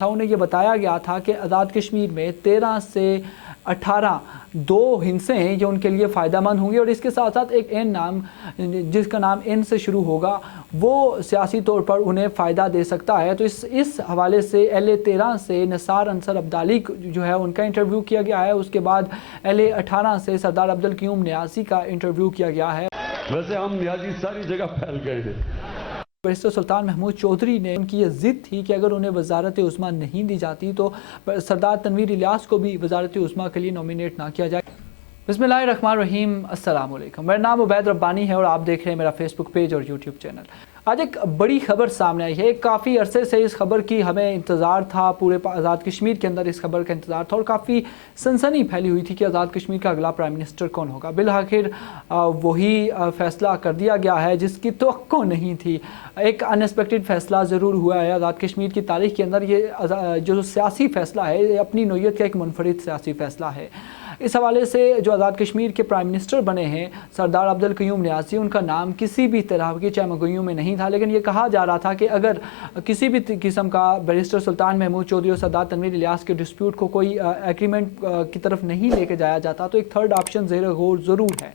उन्हें ये बताया गया था कि आज़ाद कश्मीर में 13 से 18 दो हिस्से हैं जो उनके लिए फ़ायदा मंद होंगे और इसके साथ साथ एक एन नाम जिसका नाम एन से शुरू होगा वो सियासी तौर पर उन्हें फ़ायदा दे सकता है। तो इस हवाले से LA-13 से निसार अंसर अब्दाली जो है उनका इंटरव्यू किया गया है। उसके बाद LA-18 से सरदार अब्दुल क़य्यूम नियाज़ी का इंटरव्यू किया गया है। वैसे हम नियाज़ी सारी जगह फैल गए हैं। बैरिस्टर सुल्तान महमूद चौधरी ने उनकी ये ज़िद थी कि अगर उन्हें वज़ारत उस्मा नहीं दी जाती तो सरदार तनवीर इलियास को भी वज़ारत उस्मा के लिए नॉमिनेट ना किया जाए। बिस्मिल्लाहिर्रहमानिर्रहीम, अस्सलाम वालेकुम। मेरा नाम उबैद रब्बानी है और आप देख रहे हैं मेरा फेसबुक पेज और यूट्यूब चैनल। आज एक बड़ी खबर सामने आई है। काफ़ी अरसे से इस खबर की हमें इंतज़ार था, पूरे आज़ाद कश्मीर के अंदर इस खबर का इंतज़ार था और काफ़ी सनसनी फैली हुई थी कि आज़ाद कश्मीर का अगला प्राइम मिनिस्टर कौन होगा। बिलआखिर वही फ़ैसला कर दिया गया है जिसकी तवक्को नहीं थी। एक अनएक्सपेक्टेड फ़ैसला ज़रूर हुआ है आज़ाद कश्मीर की तारीख़ के अंदर। ये जो सियासी फ़ैसला है ये अपनी नौइयत का एक मुनफरिद सियासी फ़ैसला है। इस हवाले से जो आज़ाद कश्मीर के प्राइम मिनिस्टर बने हैं सरदार अब्दुल क़य्यूम नियाज़ी, उनका नाम किसी भी तरह की चहमगोइयों में नहीं था, लेकिन ये कहा जा रहा था कि अगर किसी भी किस्म का बैरिस्टर सुल्तान महमूद चौधरी और सरदार तनवीर इलियास के डिस्प्यूट को कोई एग्रीमेंट की तरफ नहीं लेके जाया जाता तो एक थर्ड ऑप्शन ज़ेर गौर ज़रूर है।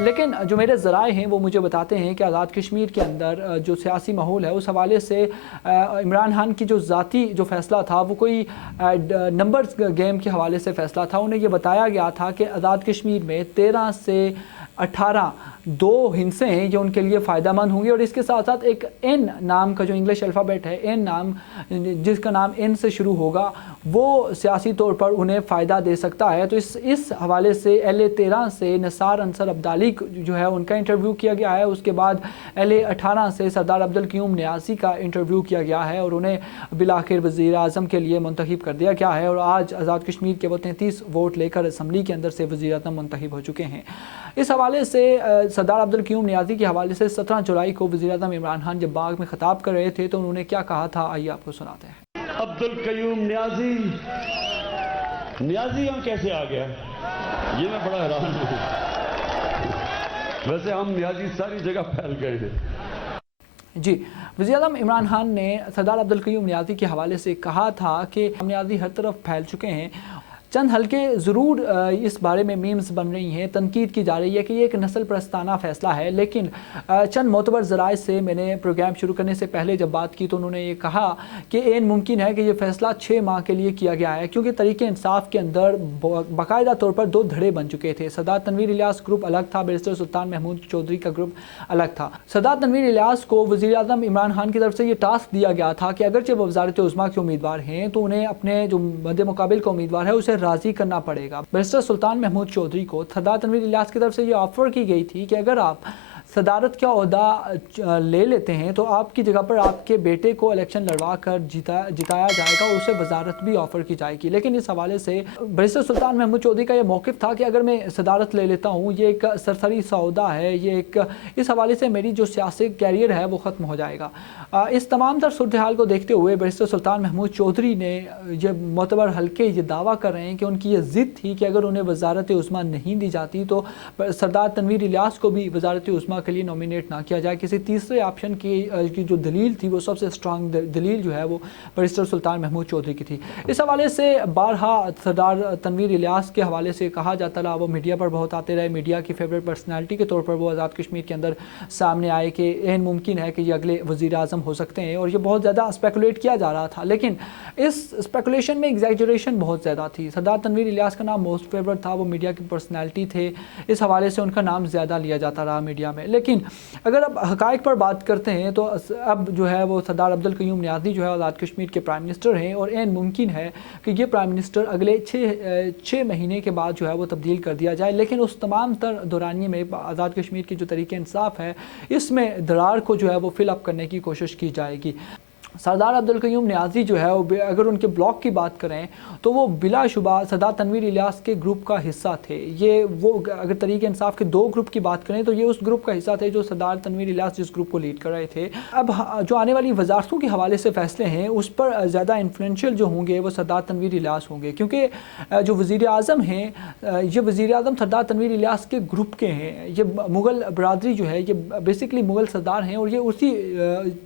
लेकिन जो मेरे ज़राए हैं वो मुझे बताते हैं कि आज़ाद कश्मीर के अंदर जो सियासी माहौल है उस हवाले से इमरान खान की जो ज़ाती जो फ़ैसला था वो कोई नंबर्स गेम के हवाले से फ़ैसला था। उन्हें ये बताया गया था कि आज़ाद कश्मीर में 13 से 18 दो हिस्से हैं जो उनके लिए फ़ायदा मंद होंगे और इसके साथ साथ एक एन नाम का जो इंग्लिश अल्फ़ाबेट है, एन नाम जिसका नाम एन से शुरू होगा वो सियासी तौर पर उन्हें फ़ायदा दे सकता है। तो इस हवाले से LA-13 से निसार अंसर अब्दाली जो है उनका इंटरव्यू किया गया है। उसके बाद LA-18 से सरदार अब्दुल क़य्यूम नियाज़ी का इंटरव्यू किया गया है और उन्हें बिलाखिर वज़ीर आज़म के लिए मुंतखब कर दिया गया है और आज आज़ाद कश्मीर के वो 33 वोट लेकर असम्बली के अंदर से वज़ीर आज़म मुंतखब हो चुके हैं। इस हवाले से सरदार अब्दुल क़य्यूम नियाज़ी के हवाले से 17 जुलाई को वज़ीर आज़म इमरान खान जब बाग में ख़िताब कर रहे थे तो उन्होंने क्या कहा था, आइए आपको सुनाते हैं। अब्दुल क़य्यूम नियाज़ी यहाँ कैसे आ गया ये मैं बड़ा हैरान हूँ। वैसे हम नियाज़ी सारी जगह फैल गए हैं। जी, वज़ीर आज़म इमरान खान ने सरदार अब्दुल क़य्यूम नियाज़ी के हवाले से कहा था कि नियाज़ी हर तरफ फैल चुके हैं। चंद हल्के ज़रूर इस बारे में मीम्स बन रही हैं, तनकीद की जा रही है कि ये एक नस्ल परस्ताना फ़ैसला है, लेकिन चंद मोतबर ज़राए से मैंने प्रोग्राम शुरू करने से पहले जब बात की तो उन्होंने ये कहा कि एन मुमकिन है कि ये फ़ैसला 6 माह के लिए किया गया है क्योंकि तरीक़े इंसाफ़ के अंदर बाकायदा तौर पर 2 धड़े बन चुके थे। सरदार तनवीर इलियास ग्रुप अलग था, बैरिस्टर सुल्तान महमूद चौधरी का ग्रुप अलग था। सरदार तनवीर इलियास को वज़ीर आज़म इमरान खान की तरफ से ये टास्क दिया गया था कि अगरचे वो वज़ारत उज़्मा के उम्मीदवार हैं तो उन्हें अपने जो मद्दे मुकाबिल का उम्मीदवार है उसे राज़ी करना पड़ेगा। बैरिस्टर सुल्तान महमूद चौधरी को सरदार तनवीर इलियास की तरफ से ये ऑफर की गई थी कि अगर आप सदारत का ओहदा ले लेते हैं तो आपकी जगह पर आपके बेटे को इलेक्शन लड़वा कर जिताया जाएगा और उसे वजारत भी ऑफ़र की जाएगी। लेकिन इस हवाले से बैरिस्टर सुल्तान महमूद चौधरी का ये मौक़िफ़ था कि अगर मैं सदारत ले लेता हूँ ये एक सरसरी सौदा है, ये एक इस हवाले से मेरी जो सियासी कैरियर है वो ख़त्म हो जाएगा। इस तमाम तर सूरत हाल को देखते हुए बैरिस्टर सुल्तान महमूद चौधरी ने ये मोतबर हल्के ये दावा कर रहे हैं कि उनकी ये ज़िद थी कि अगर उन्हें वज़ारत उज़्मा नहीं दी जाती तो सरदार तनवीर इलियास को भी वज़ारत उज़्मा के लिए नॉमिनेट ना किया जाए। किसी तीसरे ऑप्शन की जो दलील थी वो सबसे स्ट्रांग दलील जो है वो बैरिस्टर सुल्तान महमूद चौधरी की थी। इस हवाले से बारहा सरदार तनवीर इलियास के हवाले से कहा जाता रहा, वो मीडिया पर बहुत आते रहे, मीडिया की फेवरेट पर्सनैलिटी के तौर पर वो आज़ाद कश्मीर के अंदर सामने आए कि एन मुमकिन है कि ये अगले वज़ीर आज़म हो सकते हैं और ये बहुत ज़्यादा स्पेकुलेट किया जा रहा था। लेकिन इस स्पेकुलेशन में एग्जैजरेशन बहुत ज़्यादा थी। सरदार तनवीर इलियास का नाम मोस्ट फेवरेट था, वो मीडिया की पर्सनैलिटी थे, इस हवाले से उनका नाम ज़्यादा लिया जाता रहा मीडिया में। लेकिन अगर अब हक़ाइक़ पर बात करते हैं तो अब जो है वो सरदार अब्दुल क़य्यूम नियाज़ी जो है आज़ाद कश्मीर के प्राइम मिनिस्टर हैं और एन मुमकिन है कि ये प्राइम मिनिस्टर अगले 6 महीने के बाद जो है वो तब्दील कर दिया जाए। लेकिन उस तमाम तर दौरानिए में आज़ाद कश्मीर की जो तरीक़े इंसाफ़ है इसमें दरार को जो है वो फिल अप करने की कोशिश की जाएगी। सरदार अब्दुल क़य्यूम नियाज़ी जो है वो अगर उनके ब्लॉक की बात करें तो वो बिलाशुबा सरदार तनवीर इलियास के ग्रुप का हिस्सा थे। ये वो अगर तरीक़े इंसाफ़ के 2 ग्रुप की बात करें तो ये उस ग्रुप का हिस्सा थे जो सरदार तनवीर इलियास जिस ग्रुप को लीड कर रहे थे। अब जो आने वाली वजारतों के हवाले से फ़ैसले हैं उस पर ज़्यादा इन्फ्लुएंशियल जो होंगे वो सरदार तनवीर इलियास होंगे क्योंकि जो वज़ीर आज़म हैं ये वज़ीर आज़म सरदार तनवीर इलियास के ग्रुप के हैं। ये मुग़ल बरदरी जो है ये बेसिकली मुग़ल सरदार हैं और ये उसी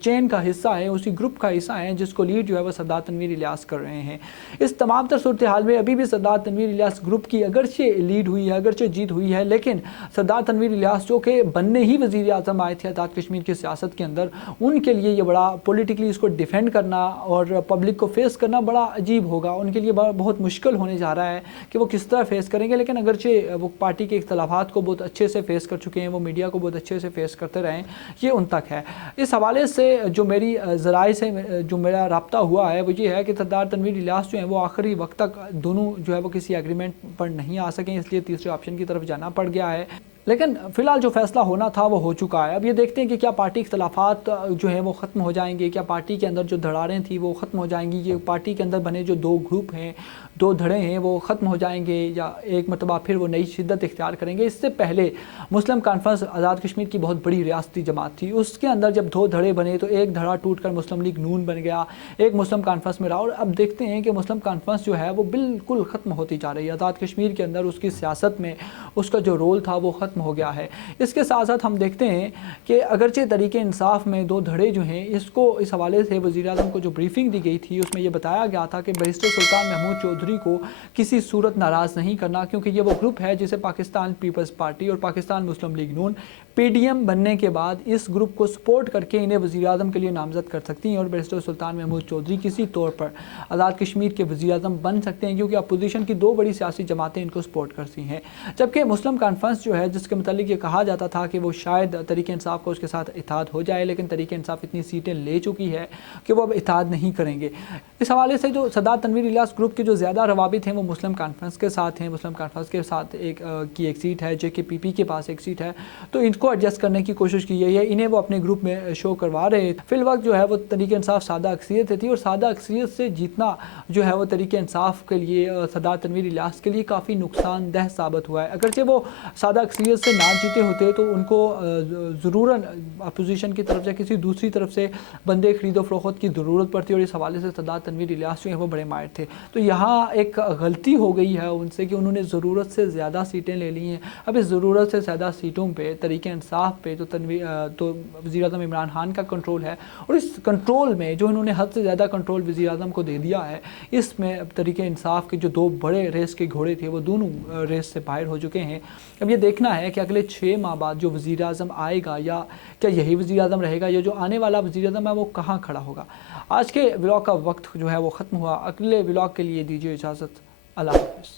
चेन का हिस्सा है, उसी ग्रुप گروپ کا حصہ ہیں جس کو لیڈ جو ہے وہ سردار تنویر الیاس کر رہے ہیں۔ اس تمام تر صورتحال میں ابھی بھی سردار تنویر الیاس گروپ کی اگرچہ لیڈ ہوئی ہے، اگرچہ جیت ہوئی ہے، لیکن سردار تنویر الیاس جو کہ بننے ہی وزیر اعظم آئے تھے آزاد کشمیر کی سیاست کے اندر، ان کے لیے یہ بڑا پولیٹیکلی اس کو ڈیفینڈ کرنا اور پبلک کو فیس کرنا بڑا عجیب ہوگا، ان کے لیے بہت مشکل ہونے جا رہا ہے کہ وہ کس طرح فیس کریں گے۔ لیکن اگرچہ وہ پارٹی کے اختلافات کو بہت اچھے سے فیس کر چکے ہیں، وہ میڈیا کو بہت اچھے سے فیس کرتے رہے ہیں، یہ ان تک ہے۔ اس حوالے سے جو میری ذرائع سے جو میرا رابطہ ہوا ہے وہ یہ ہے کہ سردار تنویر الیاس جو ہیں وہ آخری وقت تک دونوں جو ہے وہ کسی ایگریمنٹ پر نہیں آ سکیں، اس لیے تیسرے آپشن کی طرف جانا پڑ گیا ہے۔ لیکن فی الحال جو فیصلہ ہونا تھا وہ ہو چکا ہے۔ اب یہ دیکھتے ہیں کہ کیا پارٹی اختلافات جو ہیں وہ ختم ہو جائیں گے، کیا پارٹی کے اندر جو دھڑاڑیں تھیں وہ ختم ہو جائیں گی، یہ پارٹی کے اندر بنے جو دو گروپ ہیں، دو دھڑے ہیں، وہ ختم ہو جائیں گے یا ایک مرتبہ پھر وہ نئی شدت اختیار کریں گے۔ اس سے پہلے مسلم کانفرنس آزاد کشمیر کی بہت بڑی ریاستی جماعت تھی، اس کے اندر جب دو دھڑے بنے تو ایک دھڑا ٹوٹ کر مسلم لیگ نون بن گیا، ایک مسلم کانفرنس میں رہا، اور اب دیکھتے ہیں کہ مسلم کانفرنس جو ہے وہ بالکل ختم ہوتی جا رہی ہے۔ آزاد کشمیر کے اندر اس کی سیاست میں اس کا جو رول تھا وہ ختم ہو گیا ہے۔ اس کے ساتھ ساتھ ہم دیکھتے ہیں کہ اگرچہ تحریک انصاف میں دو دھڑے جو ہیں اس حوالے سے وزیر اعظم کو جو بریفنگ دی گئی تھی اس میں یہ بتایا گیا تھا کہ بیرسٹر سلطان محمود چودھری کو کسی صورت ناراض نہیں کرنا، کیونکہ یہ وہ گروپ ہے جسے پاکستان پیپلز پارٹی اور پاکستان مسلم لیگ نون پی ڈی ایم بننے کے بعد اس گروپ کو سپورٹ کر کے انہیں وزیر اعظم کے لیے نامزد کر سکتی ہیں، اور بیرسٹر سلطان محمود چودھری کسی طور پر آزاد کشمیر کے وزیر اعظم بن سکتے ہیں، کیونکہ اپوزیشن کی دو بڑی سیاسی جماعتیں ان کو سپورٹ کرتی ہیں۔ جبکہ مسلم کانفرنس جو ہے جس کے متعلق یہ کہا جاتا تھا کہ وہ شاید تحریک انصاف کو اس کے ساتھ اتحاد ہو جائے، لیکن تحریک انصاف اتنی سیٹیں لے چکی ہے کہ وہ اب اتحاد نہیں کریں گے۔ اس حوالے سے جو سردار تنویر الیاس گروپ کے جو زیادہ روابط ہیں وہ مسلم کانفرنس کے ساتھ ہیں، مسلم کانفرنس کے ساتھ ایک سیٹ ہے، جے کے پی پی کے پاس ایک سیٹ ہے، تو ان کو ایڈجسٹ کرنے کی کوشش کی گئی ہے، انہیں وہ اپنے گروپ میں شو کروا رہے تھے۔ فی الوقت جو ہے وہ تحریک انصاف سادہ اکثریت تھی، اور سادہ اکثریت سے جیتنا جو ہے وہ تحریک انصاف کے لیے، سردار تنویر الیاس کے لیے کافی نقصان دہ ثابت ہوا ہے۔ اگرچہ وہ سادہ اکثریت سے نہ جیتے ہوتے تو ان کو ضروراً اپوزیشن کی طرف سے کسی دوسری طرف سے بندے خرید و فروخت کی ضرورت پڑتی، اور اس حوالے سے سردار تنویر الیاس جو ہیں وہ بڑے ماہر تھے۔ تو یہاں ایک غلطی ہو گئی ہے ان سے کہ انہوں نے ضرورت سے زیادہ سیٹیں لے لی ہیں۔ اب اس ضرورت سے زیادہ سیٹوں پہ تحریک انصاف پہ تو وزیر اعظم عمران خان کا کنٹرول ہے، اور اس کنٹرول میں جو انہوں نے حد سے زیادہ کنٹرول وزیر اعظم کو دے دیا ہے، اس میں اب تحریک انصاف کے جو دو بڑے ریس کے گھوڑے تھے وہ دونوں ریس سے باہر ہو چکے ہیں۔ اب یہ دیکھنا ہے کہ اگلے 6 ماہ بعد جو وزیر اعظم آئے گا، یا کیا یہی وزیر اعظم رہے گا، یا جو آنے والا وزیر اعظم ہے وہ کہاں کھڑا ہوگا۔ آج کے ولاگ کا وقت جو ہے وہ ختم ہوا، اگلے ولاگ کے لیے دیجیے اجازت، اللہ حافظ۔